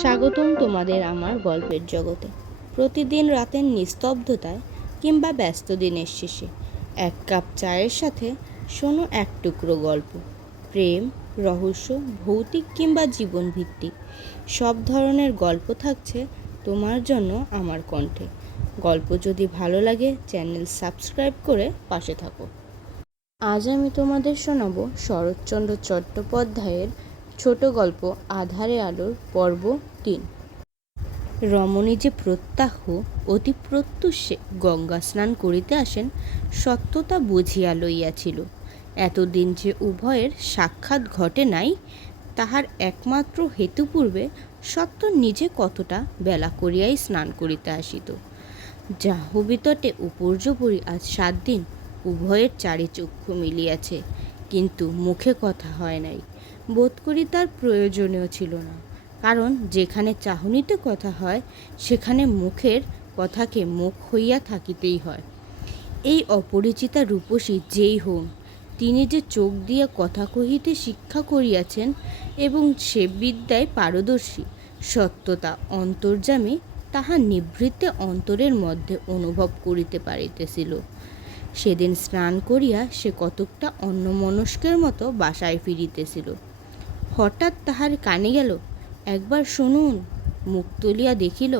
স্বাগতম তোমাদের আমার গল্পের জগতে। প্রতিদিন রাতের নিস্তব্ধতায় কিংবা ব্যস্ত দিনের শেষে এক কাপ চায়ের সাথে শোনো এক টুকরো গল্প। প্রেম, রহস্য, ভৌতিক কিংবা জীবনভিত্তিক সব ধরনের গল্প থাকছে তোমার জন্য আমার কণ্ঠে। গল্প যদি ভালো লাগে চ্যানেল সাবস্ক্রাইব করে পাশে থাকো। আজ আমি তোমাদের শোনাবো শরৎচন্দ্র চট্টোপাধ্যায়ের ছোট গল্প আঁধারে আলোর পর্ব ৩। রমণী যে প্রত্যাহ অতি প্রত্যুষে গঙ্গা স্নান করিতে আসেন সত্যতা বুঝিয়া লইয়াছিল। এতদিন যে উভয়ের সাক্ষাৎ ঘটে নাই তাহার একমাত্র হেতুপূর্বে সত্য নিজে কতটা বেলা করিয়াই স্নান করিতে আসিত। জাহ্নবীতটে উপর্যুপরি আজ ৭ দিন উভয়ের চারি চক্ষু মিলিয়াছে, কিন্তু মুখে কথা হয় নাই। বোধ করি তার প্রয়োজনীয় ছিল না, কারণ যেখানে চাহনিতে কথা হয় সেখানে মুখের কথাকে মুখ হইয়া থাকিতেই হয়। এই অপরিচিতা রূপসী যেই হোন, তিনি যে চোখ দিয়া কথা কহিতে শিক্ষা করিয়াছেন এবং সে বিদ্যায় পারদর্শী সত্যতা অন্তর্যামী তাহা নিভৃতে অন্তরের মধ্যে অনুভব করিতে পারিতেছিল। সেদিন স্নান করিয়া সে কতকটা অন্যমনস্কের মতো বাসায় ফিরিতেছিল। হঠাৎ তাহার কানে গেল, একবার শুনুন। মুখ তুলিয়া দেখিল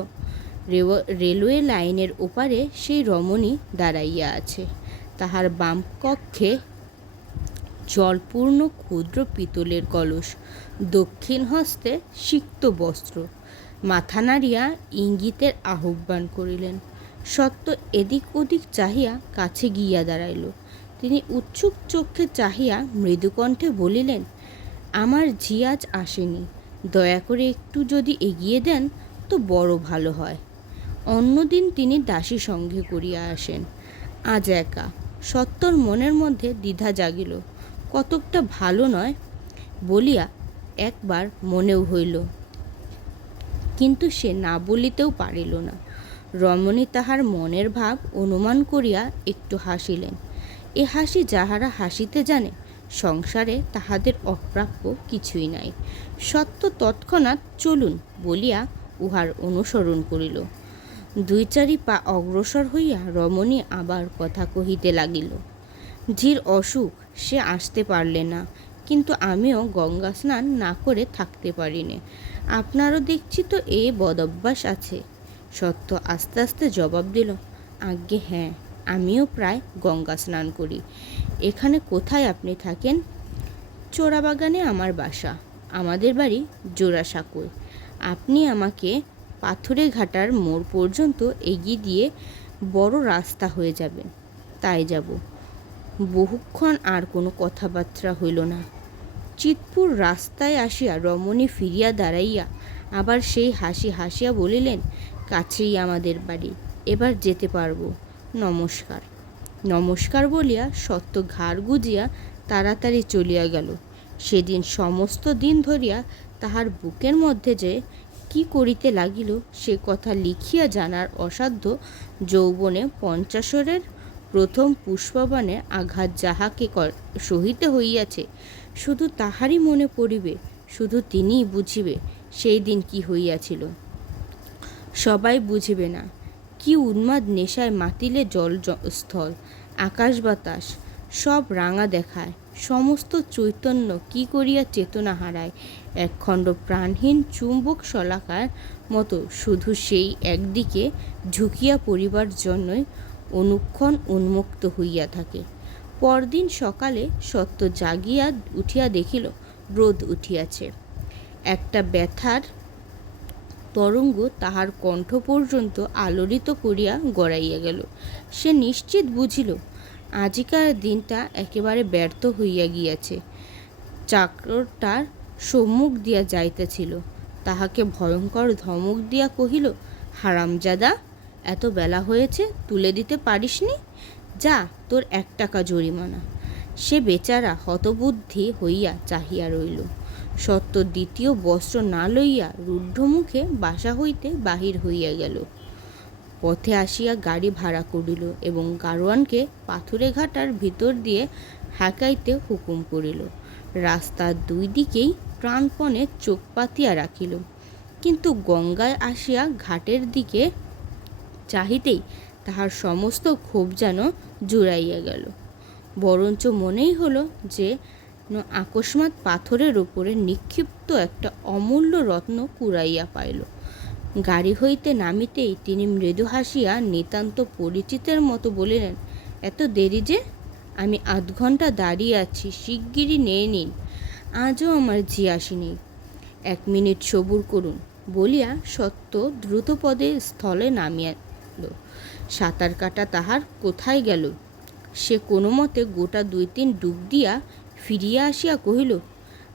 রেলওয়ে লাইনের ওপারে সেই রমণী দাঁড়াইয়া আছে। তাহার বাম কক্ষে জলপূর্ণ ক্ষুদ্র পিতলের কলস, দক্ষিণ হস্তে সিক্ত বস্ত্র। মাথা নাড়িয়া ইঙ্গিতের আহ্বান করিলেন। সত্য এদিক ওদিক চাহিয়া কাছে গিয়া দাঁড়াইল। তিনি উৎসুক চক্ষে চাহিয়া মৃদুকণ্ঠে বলিলেন, আমার ঝি আজ আসেনি, দয়া করে একটু যদি এগিয়ে দেন তো বড় ভালো হয়। অন্যদিন তিনি দাসী সঙ্গে করিয়া আসেন, আজ একা। সত্যর মনের মধ্যে দ্বিধা জাগিল, কতকটা ভালো নয় বলিয়া একবার মনেও হইল, কিন্তু সে না বলিতেও পারিল না। রমণী তাহার মনের ভাব অনুমান করিয়া একটু হাসিলেন। এ হাসি যাহারা হাসিতে জানে, সংসারে তাহাদের অপ্রাপ্য কিছুই নাই। সত্য তৎক্ষণাৎ চলুন বলিয়া উহার অনুসরণ করিল। ২-৪ পা অগ্রসর হইয়া রমণী আবার কথা কহিতে লাগিল। ঝির অসুখ, সে আসতে পারলে না, কিন্তু আমিও গঙ্গা স্নান না করে থাকতে পারি নে। আপনারও দেখছি তো এ বদভ্যাস আছে। সত্য আস্তে আস্তে জবাব দিল, আজ্ঞে হ্যাঁ, আমিও প্রায় গঙ্গা স্নান করি। এখানে কোথায় আপনি থাকেন? চোরাবাগানে আমার বাসা। আমাদের বাড়ি জোড়াসাঁকোয়। আপনি আমাকে পাথুরে ঘাটার মোড় পর্যন্ত এগিয়ে দিয়ে বড় রাস্তা হয়ে যাবেন, তাই যাব। বহুক্ষণ আর কোনো কথাবার্তা হইল না। চিতপুর রাস্তায় আসিয়া রমণী ফিরিয়া দাঁড়াইয়া আবার সেই হাসি হাসিয়া বলিলেন, কাছেই আমাদের বাড়ি, এবার যেতে পারবো। নমস্কার। নমস্কার বলিয়া সত্য ঘাড় গুজিয়া তাড়াতাড়ি চলিয়া গেল। সেদিন সমস্ত দিন ধরিয়া তাহার বুকের মধ্যে যে কি করিতে লাগিল সে কথা লিখিয়া জানার অসাধ্য। যৌবনে পঞ্চাশরের প্রথম পুষ্পবাণে আঘাত যাহাকে সহিতে হইয়াছে, শুধু তাহারই মনে পড়িবে, শুধু তিনিই বুঝিবে সেই দিন কি হইয়াছিল। সবাই বুঝিবে না। কি উন্মাদ নেশায় মাতিলে জল স্থল, আকাশ বাতাস সব রাঙা দেখায়। সমস্ত চৈতন্য কি করিয়া চেতনা হারায়। একখণ্ড প্রাণহীন চুম্বক শলাকার মতো শুধু সেই একদিকে ঝুঁকিয়া পড়িবার জন্যই অনুক্ষণ উন্মুক্ত হইয়া থাকে। পরদিন সকালে সত্য জাগিয়া উঠিয়া দেখিল রোদ উঠিয়াছে। একটা ব্যথার তরঙ্গ তাহার কণ্ঠ পর্যন্ত আলোড়িত করিয়া গড়াইয়া গেল। সে নিশ্চিত বুঝিল আজিকার দিনটা একেবারে ব্যর্থ হইয়া গিয়াছে। চাকরটার সম্মুখ দিয়া যাইতেছিল, তাহাকে ভয়ঙ্কর ধমক দিয়া কহিল, হারামজাদা, এত বেলা হয়েছে, তুলে দিতে পারিসনি? যা, তোর ১ টাকা জরিমানা। সে বেচারা হতবুদ্ধি হইয়া চাহিয়া রইল। সত্য দ্বিতীয় বস্ত্র না লইয়া রুদ্ধমুখে বাসা হইতে বাহির হইয়া গেল। পথে আসিয়া গাড়ি ভাড়া করিল এবং গাড়োয়ানকে পাথুরে ঘাটার ভিতর দিয়ে হাঁকাইতে হুকুম করিল। রাস্তার ২ দিকেই প্রাণপণে চোখ পাতিয়া রাখিল। কিন্তু গঙ্গায় আসিয়া ঘাটের দিকে চাহিতেই তাহার সমস্ত ক্ষোভ যেন জুড়াইয়া গেল। বরঞ্চ মনেই হলো যে আকস্মাৎ পাথরের উপরে নিক্ষিপ্ত একটা অমূল্য রত্ন কুড়াইয়া পাইল। গাড়ি হইতে নামিতেই তিনি মৃদু হাসিয়া নিতান্ত পরিচিতের মতো বলিলেন, এত দেরি যে? আমি ৮ ঘণ্টা দাঁড়িয়ে আছি, শিগগিরই নিয়ে নিন, আজও আমার ঝি আসেনি। ১ মিনিট সবুর করুন বলিয়া সত্য দ্রুতপদে স্থলে নামিয়া। সাঁতার কাটা তাহার কোথায় গেল? সে কোনো মতে গোটা ২-৩ ডুব দিয়া ফিরিয়া আসিয়া কহিল,